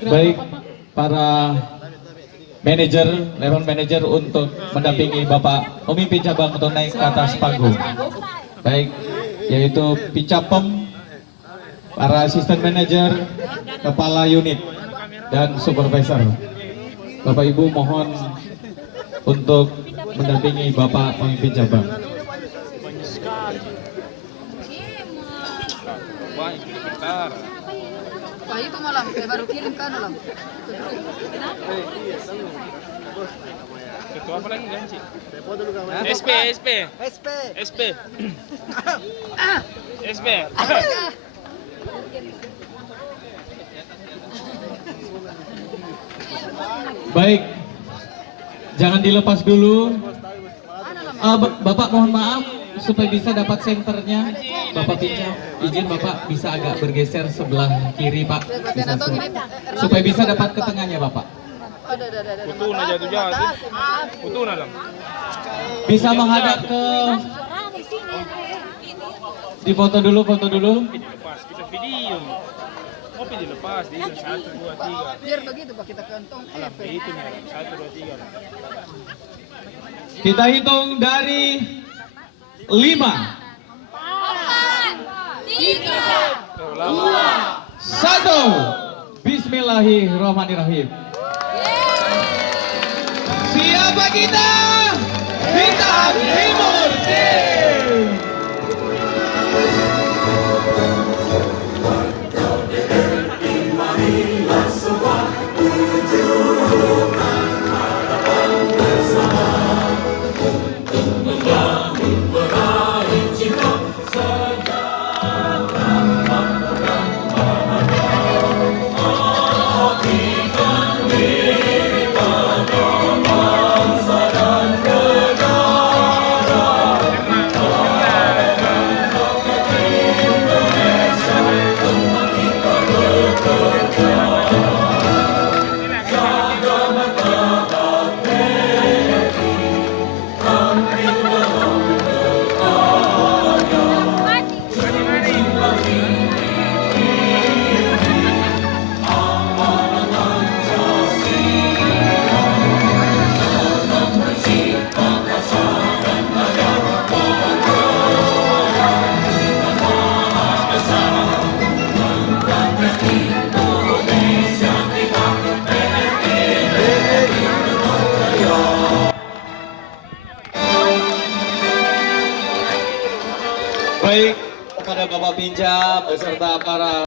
Baik, para manajer, level manajer untuk mendampingi Bapak pemimpin cabang untuk naik ke atas panggung. Baik, yaitu Picapem, para asisten manajer, kepala unit, dan supervisor. Bapak Ibu mohon untuk mendampingi Bapak pemimpin cabang. Wah itu malam, baru kirim kan malam. Ketua apa lagi ganci? SP. Baik, jangan dilepas dulu. Bapak mohon maaf supaya bisa dapat senternya. Bapak pinjam izin Bapak bisa agak bergeser sebelah kiri Pak, bisa, supaya bisa dapat ke tengahnya Bapak. Putuna jatuh. Putuna lang. Bisa menghadap ke di foto dulu. Dilepas, kita video. Kopi dilepas, di 1, 2, 3. Biar begitu Pak kita kantong. Itu nih, 1, 2, 3. Kita hitung dari 5, 1. Bismillahirrahmanirrahim. Siapa kita? Bintang Timur Team. Baik, kepada Bapak Pinjam beserta para